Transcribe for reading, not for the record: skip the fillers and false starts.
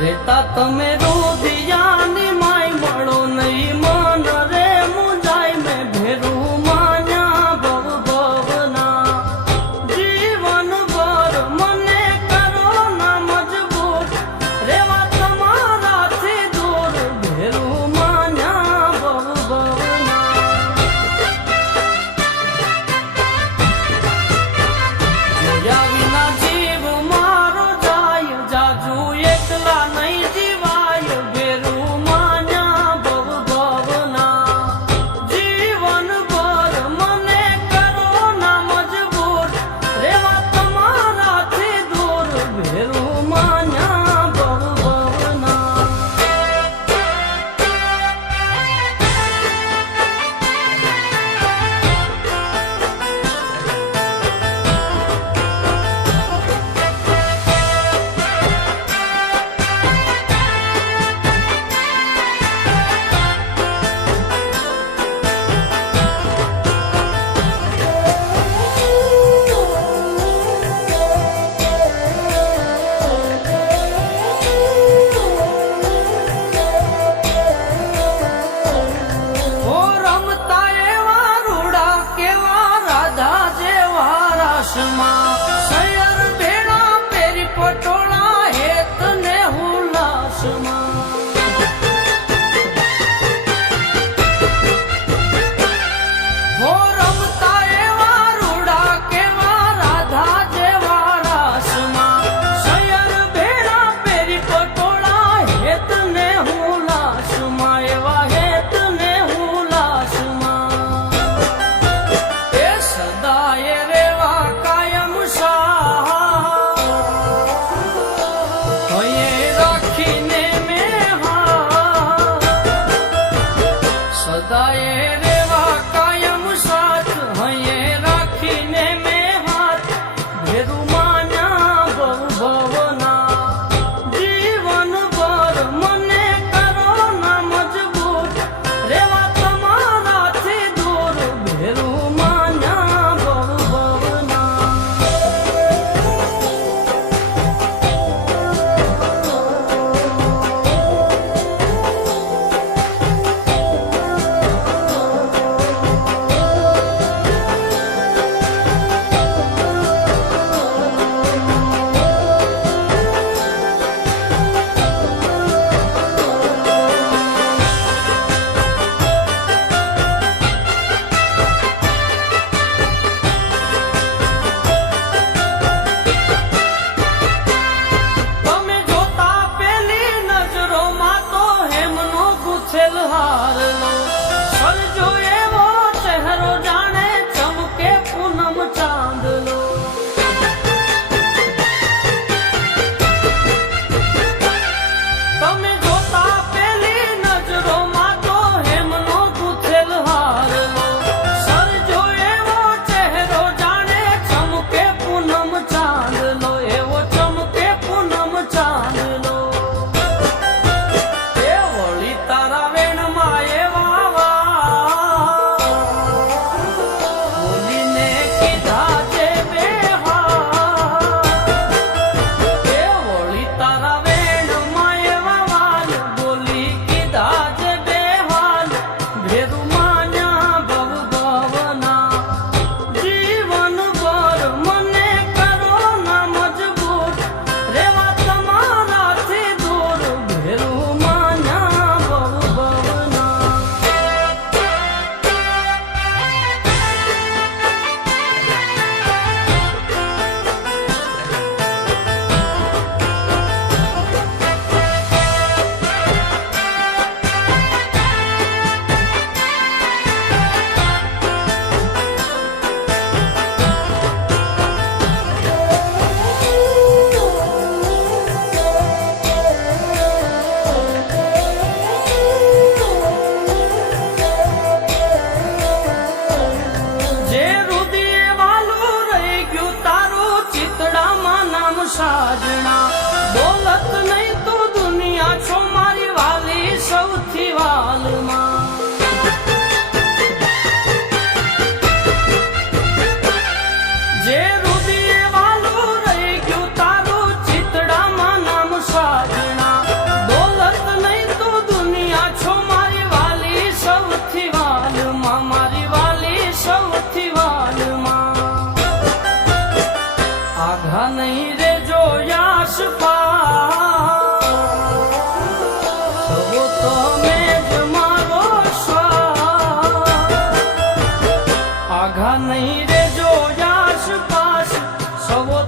રેતા તમે રોદિયાની માય મળો નહીં મન રે મુંજાય મેં ભેરું માન્યા ભવ ભવના જીવન ભર મને કરો ના મજબૂર રેવા તમારાથી દૂર ભેરું માન્યા ભવ ભવના જોયા વિના જીવ મારો જાય જાજુ એકલા નહીં જીવાય ભેરું માન્યા ભવ ભવના જીવન ભર મને કરો ના મજબૂર રેવા તમારાથી દૂર ભેરું માન્યા ભવ ભવના ઓ રમતા એવા રૂડા કેવા રાધા જેવા રાસમાં શયર ભેળા પેરી પટોળા હેત ને હુલાસમાં ઓ રમતા એવા રૂડા કેવા રાધા જેવા રાસમાં શયર ભેળા પેરી પટોળા હેત ને હુલાસમાં એવા હેત ને હુલાસમાં એ સદાય રેવા કાયમ હયે રાખીને મેં સદાય રેવા કાયમ સાથ હયે રાખીને મેં હાથ ભેરું માન્યા ભવ ભવના જીવન ભર મને કરો ના મજબૂર રેવા તમારાથી દૂર ભેરું માન્યા ભવ ભવના તમે જોતા પેલી નજરોમાં તો હેમનો ગુથેલ હારલો સરજો એવો ચહેરો જાણે ચમકે પૂનમ ચાંદલો તમે જોતા પેલી નજરોમાં તો હેમનો ગુથેલ હારલો સરજો એવો ચહેરો જાણે ચમકે પૂનમ ચાંદલો એવો ચમકે પૂનમ ચાંદલો એ વળી તારા વેણમાં એવા બોલીને કીધા જે બે એ વળી તારા વેણમાં એવા વાલ બોલી કીધા જે બે હાલ ભેરું માન્યા ભવ ભવના જીવન ભર મને કરો ના મજબૂર રેવા તમારાથી દૂર ભેરું માન્યા ભવ ભવના જે રુદિયે વાલું રહી ગયું તારું ચિતડામાં નામ સાજણા દોલત નહીં તો દુનિયા છો મારી વાલી સૌથી વાલમાં જે રુદિયે વાલું રહી ગયું તારું ચિતડામાં નામ સાજણા પાસ સવો તમે જ મારો શ્વાસ આઘા નહીં રેજો યાશ પાસ સવો